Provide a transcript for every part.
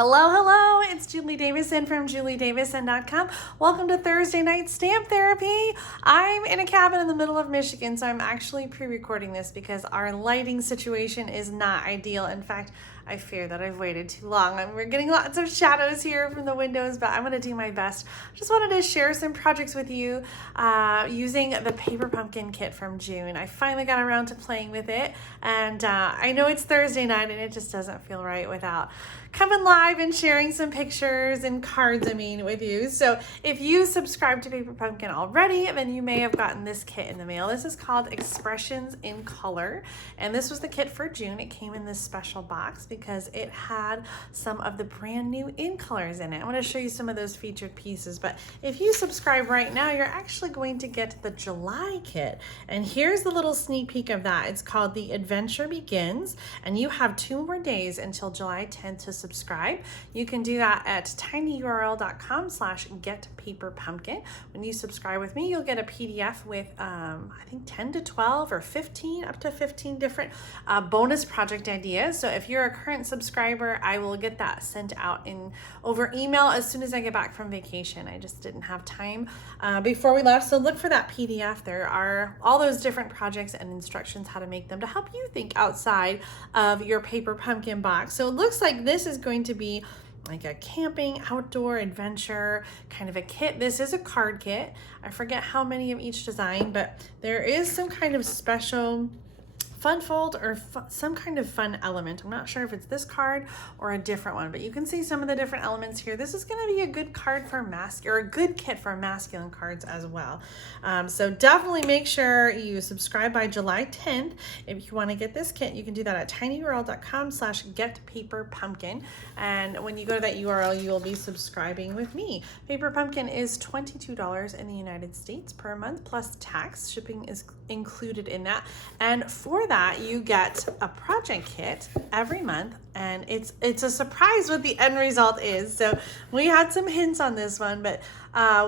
Hello, hello, it's Julie Davison from juliedavison.com. Welcome to Thursday Night Stamp Therapy. I'm in a cabin in the middle of Michigan, so I'm actually pre-recording this because our lighting situation is not ideal. In fact, I fear that I've waited too long and we're getting lots of shadows here from the windows, but I'm going to do my best. Just wanted to share some projects with you using the Paper Pumpkin kit from June. I finally got around to playing with it, and I know it's Thursday night and it just doesn't feel right without coming live and sharing some pictures and cards, with you. So if you subscribe to Paper Pumpkin already, then you may have gotten this kit in the mail. This is called Expressions in Color, and this was the kit for June. It came in this special box because it had some of the brand new in colors in it. I'm going to show you some of those featured pieces, but if you subscribe right now, you're actually going to get the July kit, and here's the little sneak peek of that. It's called The Adventure Begins, and you have 2 more days until July 10th to subscribe. You can do that at tinyurl.com/getpaperpumpkin. When you subscribe with me, you'll get a PDF with I think 10 to 12 or 15, up to 15 different bonus project ideas. So if you're a current subscriber, I will get that sent out over email as soon as I get back from vacation. I just didn't have time before we left. So look for that PDF. There are all those different projects and instructions how to make them to help you think outside of your Paper Pumpkin box. So it looks like this is going to be like a camping, outdoor adventure kind of a kit. This is a card kit. I forget how many of each design, but there is some kind of special fun fold or some kind of fun element. I'm not sure if it's this card or a different one, but you can see some of the different elements here. This is going to be a good card for a good kit for masculine cards as well. So definitely make sure you subscribe by July 10th. If you want to get this kit, you can do that at tinyurl.com/getpaperpumpkin. And when you go to that URL, you will be subscribing with me. Paper Pumpkin is $22 in the United States per month plus tax. Shipping is included in that. And for that, you get a project kit every month, and it's a surprise what the end result is. So we had some hints on this one, but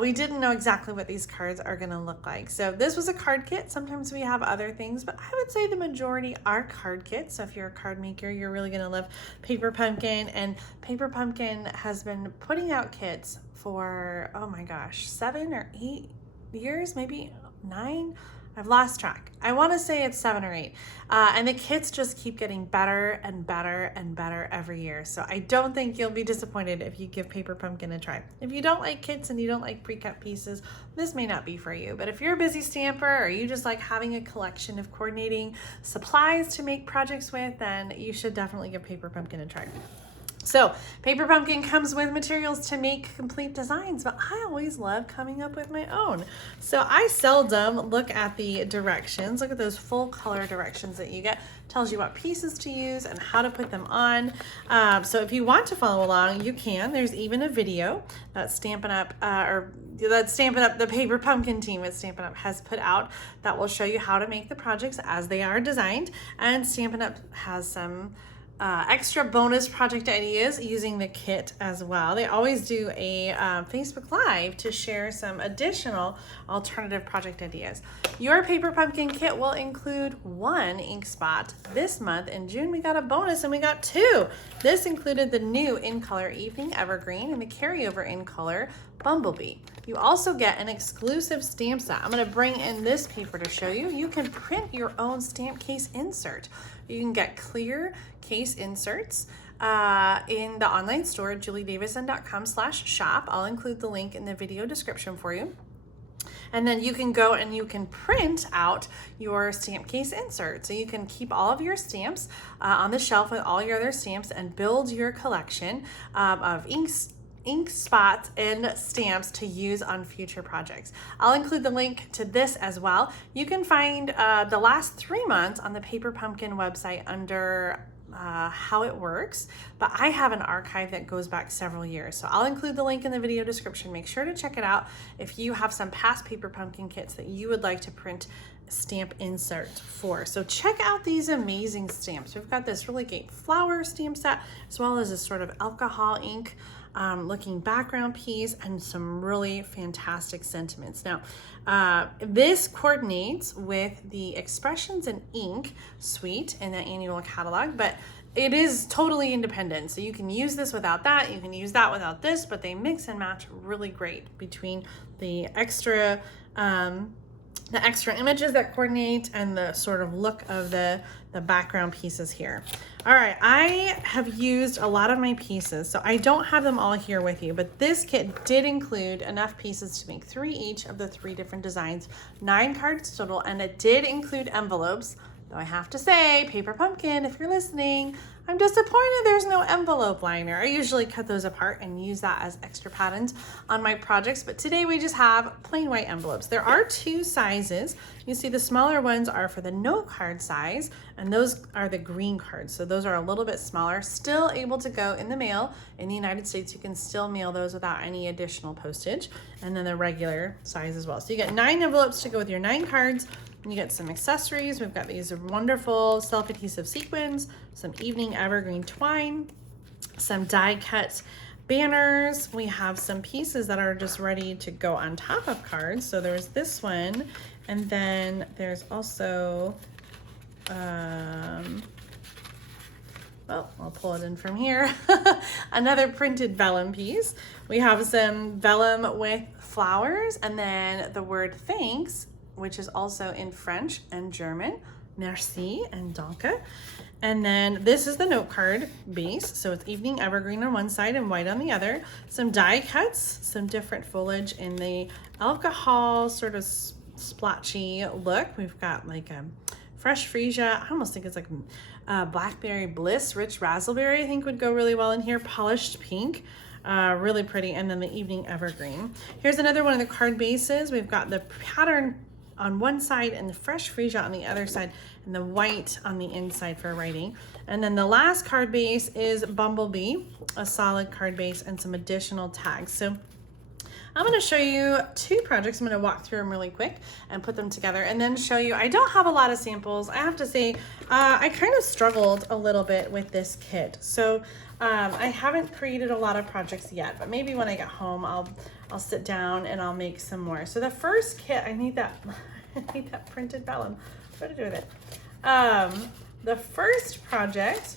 we didn't know exactly what these cards are going to look like. So this was a card kit. Sometimes we have other things, but I would say the majority are card kits. So if you're a card maker, you're really going to love Paper Pumpkin. And Paper Pumpkin has been putting out kits for, oh my gosh, 7 or 8 years, maybe 9. I've lost track. I want to say it's 7 or 8. And the kits just keep getting better and better and better every year. So I don't think you'll be disappointed if you give Paper Pumpkin a try. If you don't like kits and you don't like pre-cut pieces, this may not be for you. But if you're a busy stamper or you just like having a collection of coordinating supplies to make projects with, then you should definitely give Paper Pumpkin a try. So Paper Pumpkin comes with materials to make complete designs, but I always love coming up with my own. So I seldom look at the directions. Look at those full color directions that you get. Tells you what pieces to use and how to put them on. So if you want to follow along, you can. There's even a video that Stampin' Up! The Paper Pumpkin team at Stampin' Up! Has put out that will show you how to make the projects as they are designed. And Stampin' Up! Has some extra bonus project ideas using the kit as well. They always do a Facebook Live to share some additional alternative project ideas. Your Paper Pumpkin kit will include 1 ink spot. This month in June, we got a bonus and we got 2. This included the new in color Evening Evergreen and the carryover in color Bumblebee. You also get an exclusive stamp set. I'm going to bring in this paper to show you. You can print your own stamp case insert. You can get clear case inserts in the online store at juliedavison.com/shop. I'll include the link in the video description for you. And then you can go and you can print out your stamp case insert. So you can keep all of your stamps on the shelf with all your other stamps and build your collection of ink spots and stamps to use on future projects. I'll include the link to this as well. You can find the last 3 months on the Paper Pumpkin website under how it works, but I have an archive that goes back several years. So I'll include the link in the video description. Make sure to check it out if you have some past Paper Pumpkin kits that you would like to print stamp insert for. So check out these amazing stamps. We've got this really great flower stamp set, as well as this sort of alcohol ink looking background piece and some really fantastic sentiments. Now, this coordinates with the Expressions in Ink suite in the annual catalog, but it is totally independent. So you can use this without that, you can use that without this, but they mix and match really great between the extra images that coordinate and the sort of look of the background pieces here. All right, I have used a lot of my pieces, so I don't have them all here with you, but this kit did include enough pieces to make 3 each of the 3 different designs, 9 cards total, and it did include envelopes. Though I have to say, Paper Pumpkin, if you're listening, I'm disappointed there's no envelope liner. I usually cut those apart and use that as extra patterns on my projects, but today we just have plain white envelopes. There are 2 sizes. You see the smaller ones are for the note card size, and those are the green cards. So those are a little bit smaller, still able to go in the mail. In the United States, you can still mail those without any additional postage, and then the regular size as well. So you get 9 envelopes to go with your 9 cards. You get some accessories. We've got these wonderful self-adhesive sequins, some evening evergreen twine, some die cut banners. We have some pieces that are just ready to go on top of cards. So there's this one, and then there's also, well, I'll pull it in from here. Another printed vellum piece. We have some vellum with flowers, and then the word thanks, which is also in French and German, merci and danke. And then this is the note card base. So it's evening evergreen on one side and white on the other. Some die cuts, some different foliage in the alcohol sort of splotchy look. We've got like a fresh freesia. I almost think it's like blackberry bliss, rich raspberry I think would go really well in here. Polished pink. Really pretty. And then the evening evergreen. Here's another one of the card bases. We've got the pattern on one side and the fresh freesia on the other side, and the white on the inside for writing. And then the last card base is Bumblebee, a solid card base, and some additional tags. So I'm going to show you 2 projects. I'm going to walk through them really quick and put them together and then show you. I don't have a lot of samples. I have to say, I kind of struggled a little bit with this kit. So I haven't created a lot of projects yet, but maybe when I get home, I'll sit down and I'll make some more. So the first kit, I need that printed vellum. What did I do with it? The first project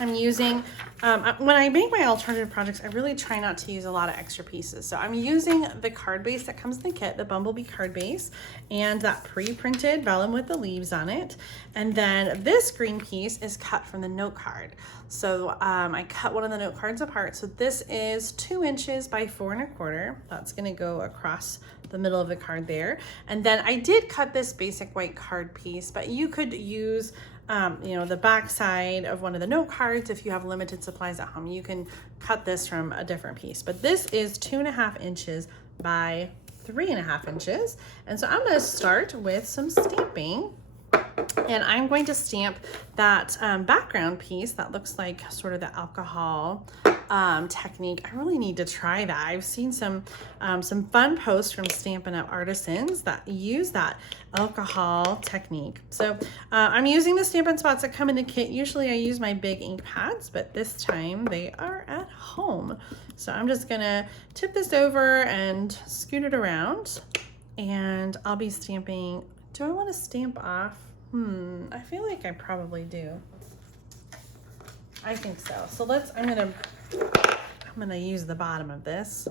I'm using, when I make my alternative projects, I really try not to use a lot of extra pieces. So I'm using the card base that comes in the kit, the Bumblebee card base, and that pre-printed vellum with the leaves on it. And then this green piece is cut from the note card. So I cut one of the note cards apart. So this is 2 inches by 4 1/4. That's gonna go across the middle of the card there. And then I did cut this basic white card piece, but you could use you know, the back side of one of the note cards. If you have limited supplies at home, you can cut this from a different piece, but this is 2.5 inches by 3.5 inches. And so I'm going to start with some stamping, and I'm going to stamp that background piece that looks like sort of the alcohol technique. I really need to try that. I've seen some fun posts from Stampin' Up artisans that use that alcohol technique. So I'm using the Stampin' spots that come in the kit. Usually I use my big ink pads, but this time they are at home. So I'm just gonna tip this over and scoot it around, and I'll be stamping. Do I want to stamp off? I feel like I probably do. I think so. So I'm gonna use the bottom of this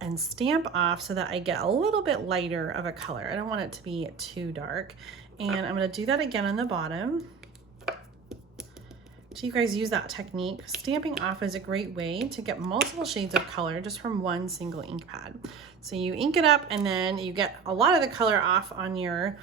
and stamp off so that I get a little bit lighter of a color. I don't want it to be too dark. And I'm gonna do that again on the bottom. So you guys use that technique. Stamping off is a great way to get multiple shades of color just from one single ink pad. So you ink it up, and then you get a lot of the color off on your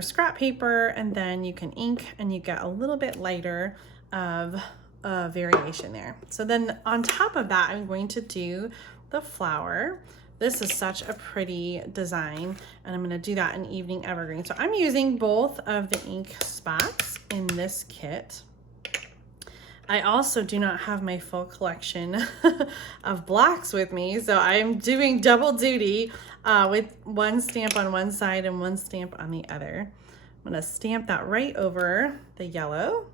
scrap paper, and then you can ink and you get a little bit lighter of variation there. So then on top of that, I'm going to do the flower. This is such a pretty design, and I'm going to do that in evening evergreen. So I'm using both of the ink spots in this kit. I also do not have my full collection of blocks with me, so I'm doing double duty with one stamp on one side and one stamp on the other. I'm gonna stamp that right over the yellow.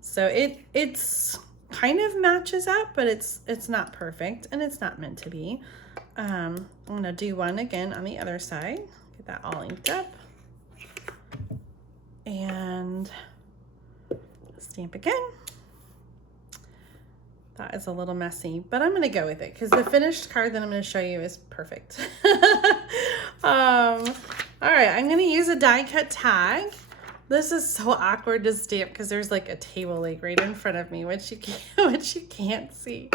So it's kind of matches up, but it's not perfect, and it's not meant to be. I'm gonna do one again on the other side, get that all inked up, and Stamp again. That is a little messy, but I'm gonna go with it because the finished card that I'm gonna show you is perfect. All right, I'm gonna use a die cut tag. This is so awkward to stamp because there's like a table leg right in front of me, which you can't see.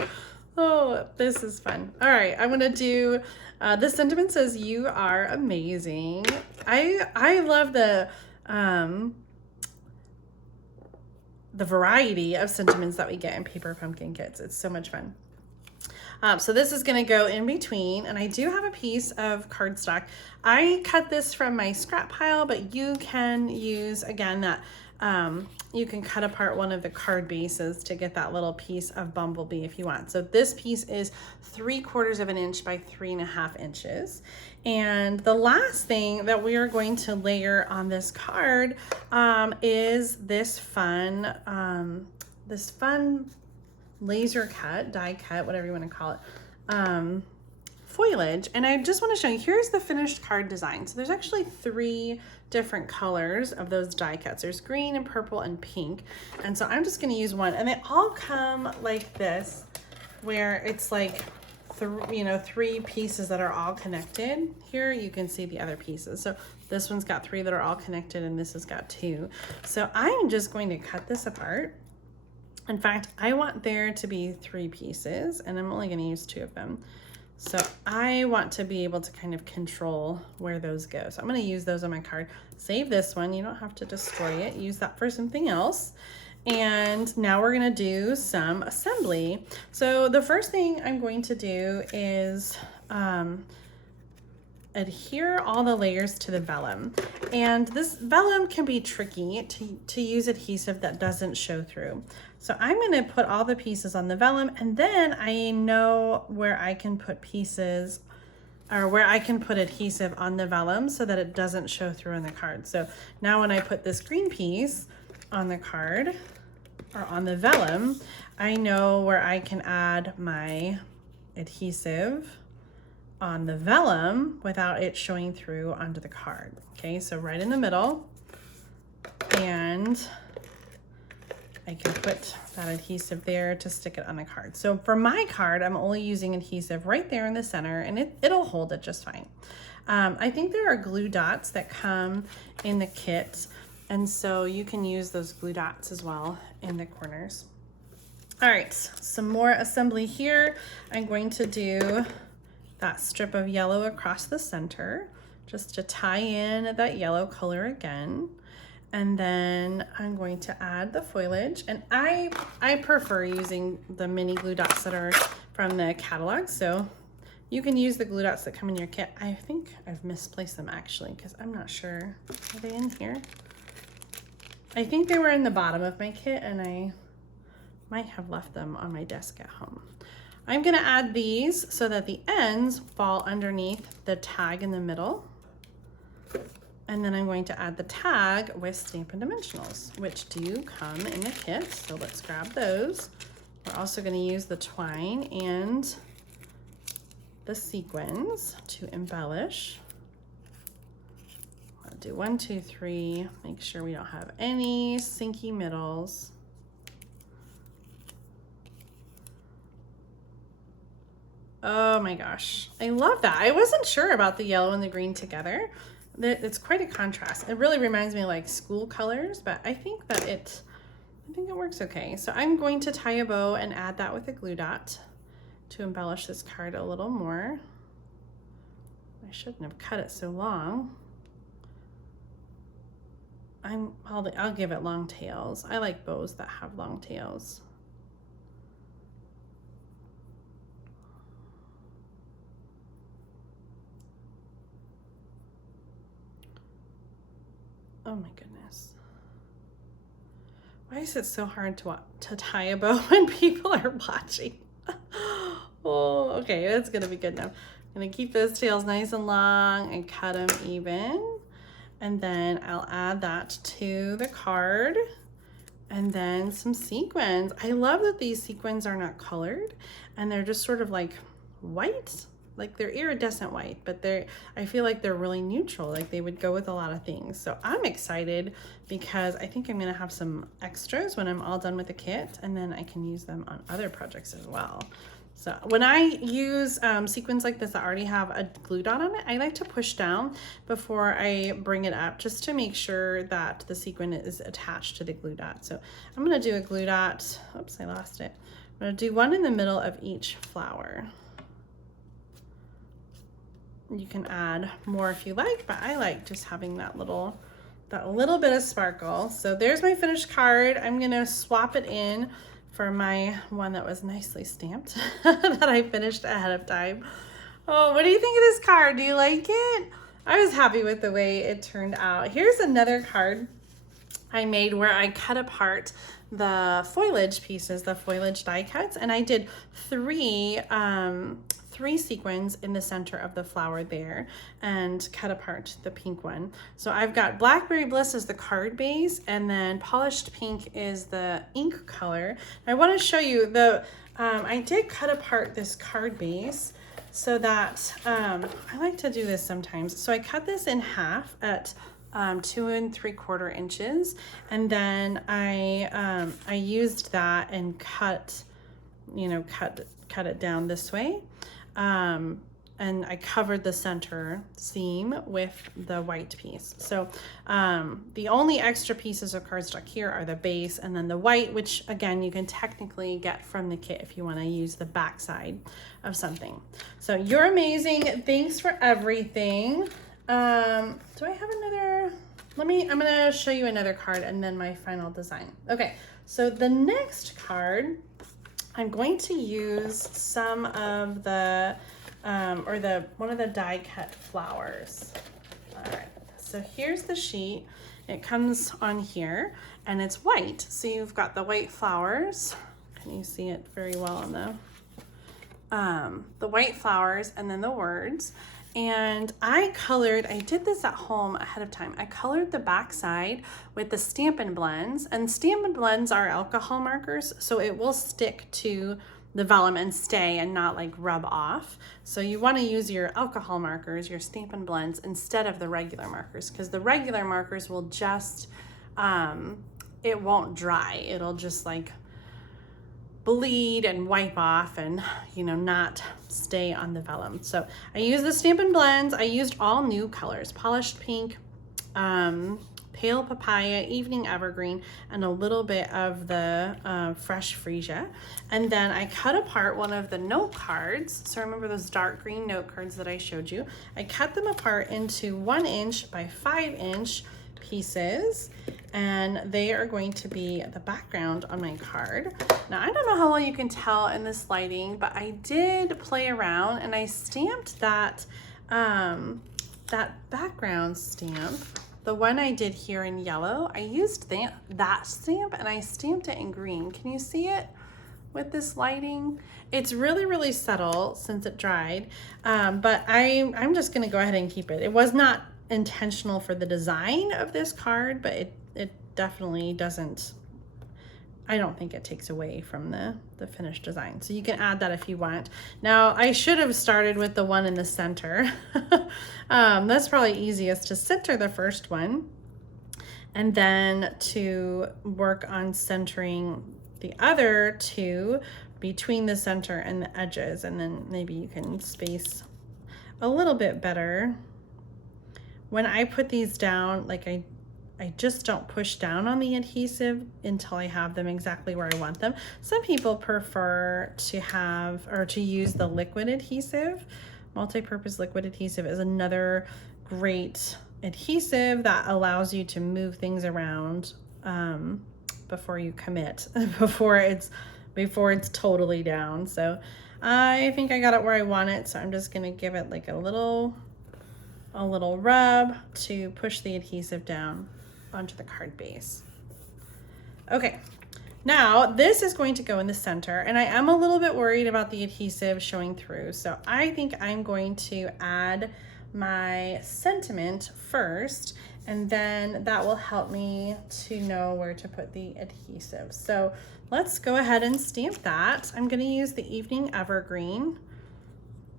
Oh, this is fun. All right, I'm gonna do, this sentiment says, "You are amazing." I love the variety of sentiments that we get in Paper Pumpkin kits. It's so much fun. So this is gonna go in between, and I do have a piece of cardstock. I cut this from my scrap pile, but you can use, again, that you can cut apart one of the card bases to get that little piece of bumblebee if you want. So this piece is 3/4 of an inch by 3.5 inches. And the last thing that we are going to layer on this card is this fun laser cut, die cut, whatever you want to call it, foliage. And I just want to show you, here's the finished card design. So there's actually 3 different colors of those die cuts. There's green and purple and pink. And so I'm just going to use one, and they all come like this, where it's like, 3 pieces that are all connected. Here you can see the other pieces. So this one's got 3 that are all connected, and this has got 2. So I'm just going to cut this apart. In fact, I want there to be 3 pieces, and I'm only going to use 2 of them. So I want to be able to kind of control where those go. So I'm going to use those on my card. Save this one. You don't have to destroy it. Use that for something else. And now we're going to do some assembly. So the first thing I'm going to do is adhere all the layers to the vellum. And this vellum can be tricky to use adhesive that doesn't show through. So I'm going to put all the pieces on the vellum, and then I know where I can put pieces, or where I can put adhesive on the vellum so that it doesn't show through on the card. So now when I put this green piece on the card or on the vellum, I know where I can add my adhesive on the vellum without it showing through onto the card. Okay, so right in the middle, and I can put that adhesive there to stick it on the card. So for my card, I'm only using adhesive right there in the center, and it'll hold it just fine. I think there are glue dots that come in the kit, and so you can use those glue dots as well in the corners. All right, some more assembly here. I'm going to do that strip of yellow across the center just to tie in that yellow color again. And then I'm going to add the foliage, and I prefer using the mini glue dots that are from the catalog. So you can use the glue dots that come in your kit. I think I've misplaced them actually, because I'm not sure. Are they in here? I think they were in the bottom of my kit, and I might have left them on my desk at home. I'm gonna add these so that the ends fall underneath the tag in the middle. And then I'm going to add the tag with Stampin' Dimensionals, which do come in the kit. So let's grab those. We're also going to use the twine and the sequins to embellish. I'll do 1, 2, 3. Make sure we don't have any sinky middles. Oh my gosh, I love that. I wasn't sure about the yellow and the green together. It's quite a contrast. It really reminds me of like school colors, but I think it works okay. So I'm going to tie a bow and add that with a glue dot to embellish this card a little more. I shouldn't have cut it so long. I'll give it long tails. I like bows that have long tails. Oh my goodness. Why is it so hard to tie a bow when people are watching? Oh, okay, that's gonna be good now. I'm gonna keep those tails nice and long and cut them even. And then I'll add that to the card. And then some sequins. I love that these sequins are not colored and they're just sort of like white. like they're iridescent white, but I feel like they're really neutral. Like they would go with a lot of things. So I'm excited because I think I'm gonna have some extras when I'm all done with the kit, and then I can use them on other projects as well. So when I use sequins like this that already have a glue dot on it, I like to push down before I bring it up just to make sure that the sequin is attached to the glue dot. So I'm gonna do a glue dot, oops, I lost it. I'm gonna do one in the middle of each flower. You can add more if you like, but I like just having that little bit of sparkle. So there's my finished card. I'm gonna swap it in for my one that was nicely stamped that I finished ahead of time. Oh, what do you think of this card? Do you like it? I was happy with the way it turned out. Here's another card I made where I cut apart the foliage pieces, the foliage die cuts, and I did three sequins in the center of the flower there and cut apart the pink one. So I've got Blackberry Bliss as the card base, and then Polished Pink is the ink color. I want to show you I did cut apart this card base so that I like to do this sometimes. So I cut this in half at 2 3/4 inches, and then I used that and cut it down this way, and I covered the center seam with the white piece. So the only extra pieces of cardstock here are the base and then the white, which again you can technically get from the kit if you want to use the back side of something. So you're amazing. Thanks for everything. Do I have another? I'm gonna show you another card and then my final design. Okay, so the next card, I'm going to use some of the, one of the die cut flowers. All right, so here's the sheet. It comes on here and it's white. So you've got the white flowers. Can you see it very well on the white flowers and then the words. And I did this at home ahead of time. I colored the back side with the Stampin' blends, and Stampin' blends are alcohol markers, so it will stick to the vellum and stay and not like rub off. So you want to use your alcohol markers, your Stampin' blends, instead of the regular markers, because the regular markers will just, it won't dry. It'll just like bleed and wipe off and not stay on the vellum. So I used the Stampin' blends. I used all new colors: Polished Pink, Pale Papaya, Evening Evergreen, and a little bit of the Fresh Freesia. And then I cut apart one of the note cards. So remember those dark green note cards that I showed you? I cut them apart into 1 inch by 5 inch pieces, and they are going to be the background on my card. Now, I don't know how well you can tell in this lighting, but I did play around and I stamped that background stamp, the one I did here in yellow. I used that stamp and I stamped it in green. Can you see it with this lighting? It's really, really subtle since it dried, but I'm just gonna go ahead and keep it. It was not intentional for the design of this card, but it definitely doesn't, I don't think it takes away from the finished design. So you can add that if you want. Now, I should have started with the one in the center. That's probably easiest to center the first one and then to work on centering the other two between the center and the edges, and then maybe you can space a little bit better. When I put these down, like I just don't push down on the adhesive until I have them exactly where I want them. Some people prefer to have or to use the liquid adhesive. Multi-purpose liquid adhesive is another great adhesive that allows you to move things around before you commit, before it's totally down. So I think I got it where I want it, so I'm just gonna give it like a little rub to push the adhesive down onto the card base. Okay, now this is going to go in the center, and I am a little bit worried about the adhesive showing through, so I think I'm going to add my sentiment first, and then that will help me to know where to put the adhesive. So let's go ahead and stamp that. I'm going to use the Evening Evergreen,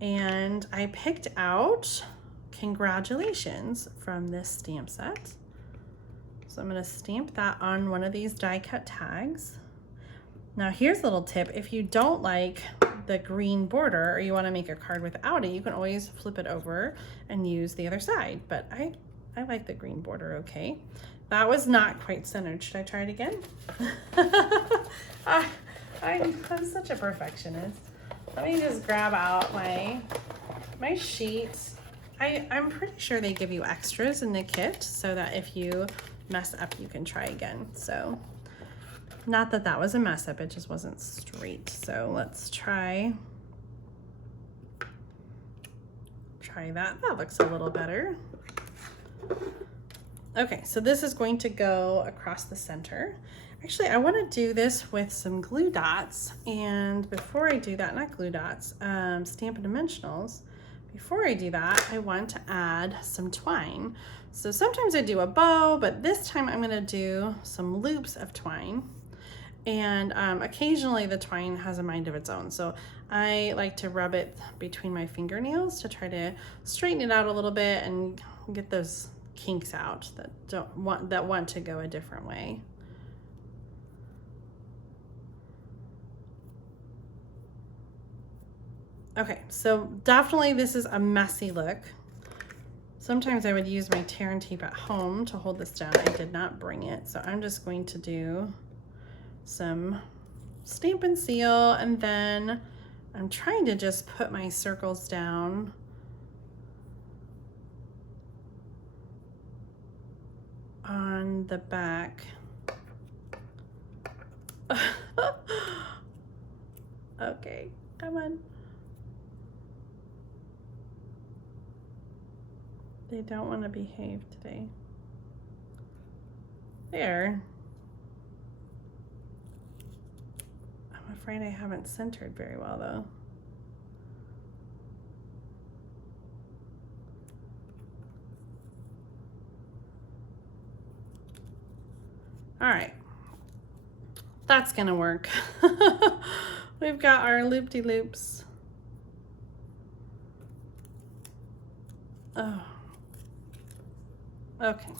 And I picked out Congratulations from this stamp set. So I'm gonna stamp that on one of these die cut tags. Now here's a little tip. If you don't like the green border or you wanna make a card without it, you can always flip it over and use the other side. But I like the green border, okay. That was not quite centered. Should I try it again? I'm such a perfectionist. Let me just grab out my sheet. I'm pretty sure they give you extras in the kit so that if you mess up, you can try again. So not that that was a mess up, it just wasn't straight. So let's try that. That looks a little better. Okay, so this is going to go across the center. Actually, I want to do this with some glue dots. And before I do that, not glue dots, Stampin' Dimensionals. Before I do that, I want to add some twine. So sometimes I do a bow, but this time I'm going to do some loops of twine. And occasionally the twine has a mind of its own. So I like to rub it between my fingernails to try to straighten it out a little bit and get those kinks out that want to go a different way. Okay, so definitely this is a messy look. Sometimes I would use my tear and tape at home to hold this down. I did not bring it, so I'm just going to do some Stampin' Seal, and then I'm trying to just put my circles down on the back. Okay, come on. They don't want to behave today. There. I'm afraid I haven't centered very well though. All right, that's gonna work. We've got our loop-de-loops. Oh. Okay.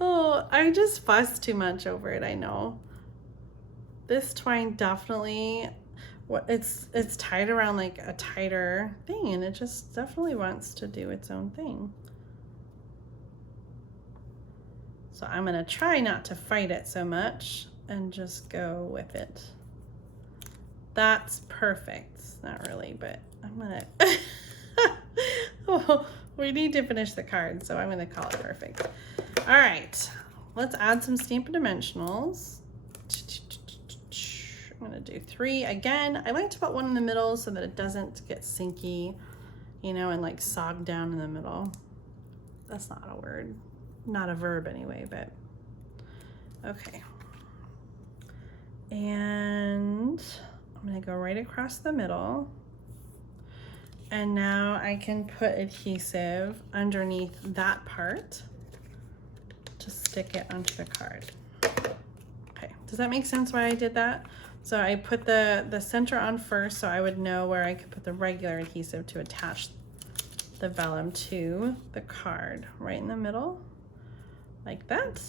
Oh, I just fussed too much over it, I know. This twine definitely, it's tied around like a tighter thing, and it just definitely wants to do its own thing. So I'm gonna try not to fight it so much and just go with it. That's perfect. Not really, but I'm gonna oh, we need to finish the card, so I'm gonna call it perfect. All right, let's add some Stampin' Dimensionals. I'm gonna do 3 again. I like to put one in the middle so that it doesn't get sinky, you know, and like sog down in the middle. That's not a word, not a verb anyway, but okay. And I'm gonna go right across the middle. And now I can put adhesive underneath that part to stick it onto the card. Okay, does that make sense why I did that? So I put the center on first so I would know where I could put the regular adhesive to attach the vellum to the card, right in the middle, like that.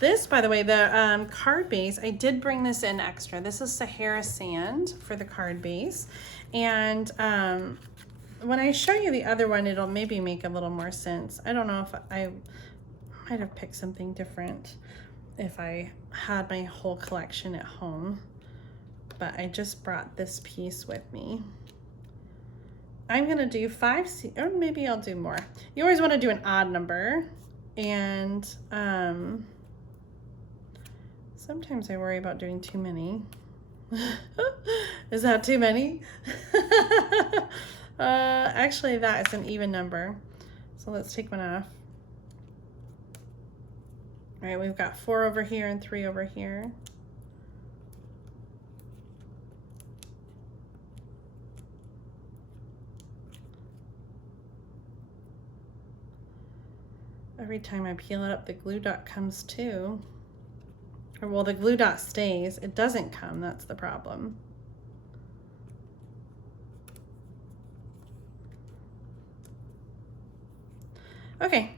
This, by the way, the card base, I did bring this in extra. This is Sahara Sand for the card base. And when I show you the other one, it'll maybe make a little more sense. I don't know if I might have picked something different if I had my whole collection at home, but I just brought this piece with me. I'm gonna do 5, or maybe I'll do more. You always wanna do an odd number, and sometimes I worry about doing too many. Is that too many? Actually, that is an even number. So let's take one off. All right, we've got 4 over here and 3 over here. Every time I peel it up, the glue dot comes too. Or, well, the glue dot stays. It doesn't come, that's the problem. Okay,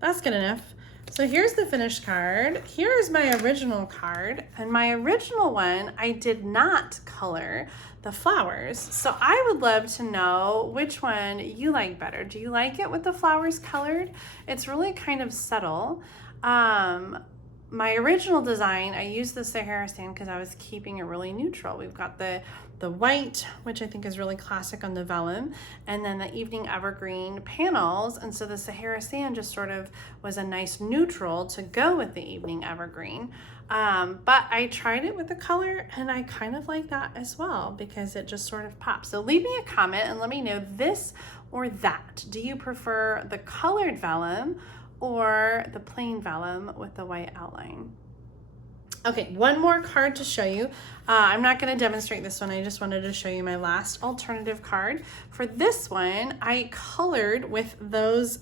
that's good enough. So here's the finished card. Here's my original card. And my original one, I did not color the flowers. So I would love to know which one you like better. Do you like it with the flowers colored? It's really kind of subtle. My original design, I used the Sahara sand because I was keeping it really neutral. We've got the white, which I think is really classic on the vellum, and then the evening evergreen panels. And so the Sahara sand just sort of was a nice neutral to go with the evening evergreen. But I tried it with the color and I kind of like that as well because it just sort of pops. So leave me a comment and let me know this or that. Do you prefer the colored vellum or the plain vellum with the white outline? Okay, one more card to show you. I'm not going to demonstrate this one. I just wanted to show you my last alternative card. For this one, I colored with those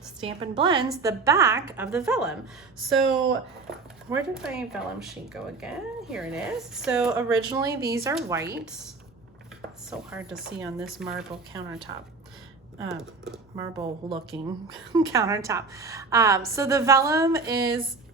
Stampin' Blends the back of the vellum. So where did my vellum sheet go again? Here it is. So originally these are white. It's so hard to see on this marble countertop. Marble looking countertop. So the vellum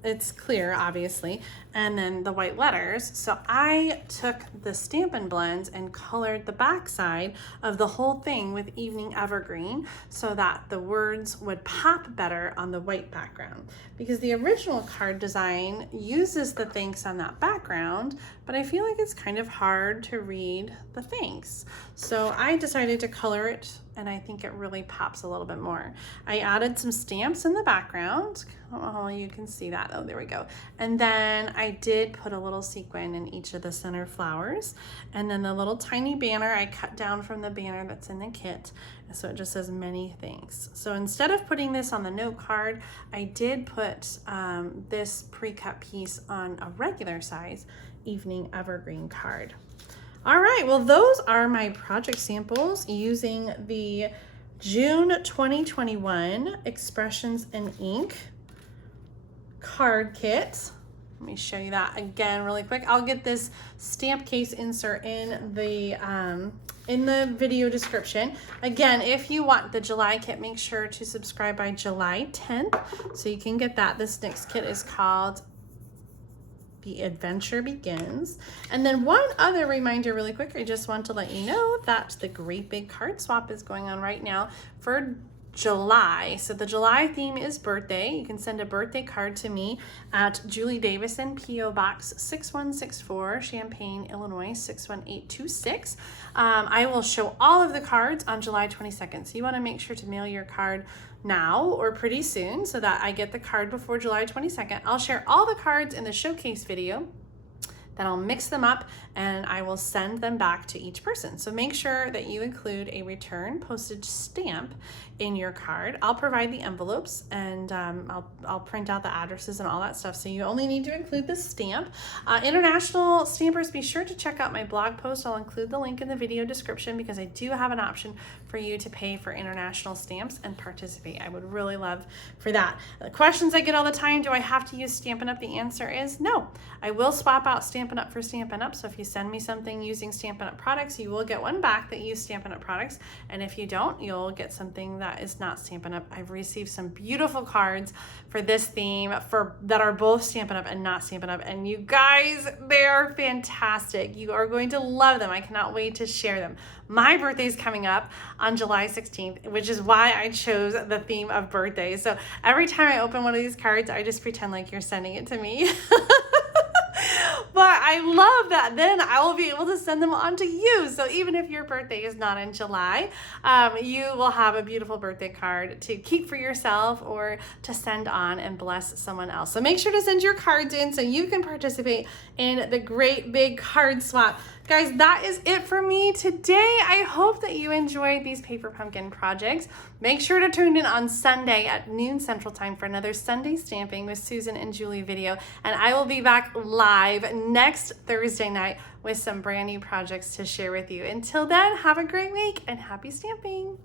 it's clear, obviously, and then the white letters. So I took the Stampin' Blends and colored the back side of the whole thing with evening evergreen so that the words would pop better on the white background, because the original card design uses the thanks on that background, but I feel like it's kind of hard to read the thanks. So I decided to color it, and I think it really pops a little bit more. I added some stamps in the background. Oh, you can see that. Oh, there we go. And then I did put a little sequin in each of the center flowers. And then the little tiny banner I cut down from the banner that's in the kit. So it just says many thanks. So instead of putting this on the note card, I did put this pre-cut piece on a regular size evening evergreen card. All right, well, those are my project samples using the June 2021 Expressions in Ink card kit. Let me show you that again really quick. I'll get this stamp case insert in the video description. Again, if you want the July kit, make sure to subscribe by July 10th so you can get that. This next kit is called The Adventure Begins. And then one other reminder really quick, I just want to let you know that the Great Big Card Swap is going on right now for July. So the July theme is birthday. You can send a birthday card to me at Julie Davison, P.O. Box 6164, Champaign, Illinois 61826. I will show all of the cards on July 22nd. So you want to make sure to mail your card now or pretty soon so that I get the card before July 22nd. I'll share all the cards in the showcase video. Then I'll mix them up and I will send them back to each person. So make sure that you include a return postage stamp in your card. I'll provide the envelopes and I'll print out the addresses and all that stuff. So you only need to include the stamp. International stampers, be sure to check out my blog post. I'll include the link in the video description because I do have an option for you to pay for international stamps and participate. I would really love for that. The questions I get all the time, do I have to use Stampin' Up? The answer is no. I will swap out Stampin' Up for Stampin' Up. So if you send me something using Stampin' Up products, you will get one back that use Stampin' Up products. And if you don't, you'll get something that is not Stampin' Up. I've received some beautiful cards for this theme that are both Stampin' Up and not Stampin' Up. And you guys, they are fantastic. You are going to love them. I cannot wait to share them. My birthday is coming up on July 16th, which is why I chose the theme of birthdays. So every time I open one of these cards, I just pretend like you're sending it to me. But I love that then I will be able to send them on to you. So even if your birthday is not in July, you will have a beautiful birthday card to keep for yourself or to send on and bless someone else. So make sure to send your cards in so you can participate in the Great Big Card Swap. Guys, that is it for me today. I hope that you enjoyed these paper pumpkin projects. Make sure to tune in on Sunday at noon Central Time for another Sunday Stamping with Susan and Julie video. And I will be back live next Thursday night with some brand new projects to share with you. Until then, have a great week and happy stamping.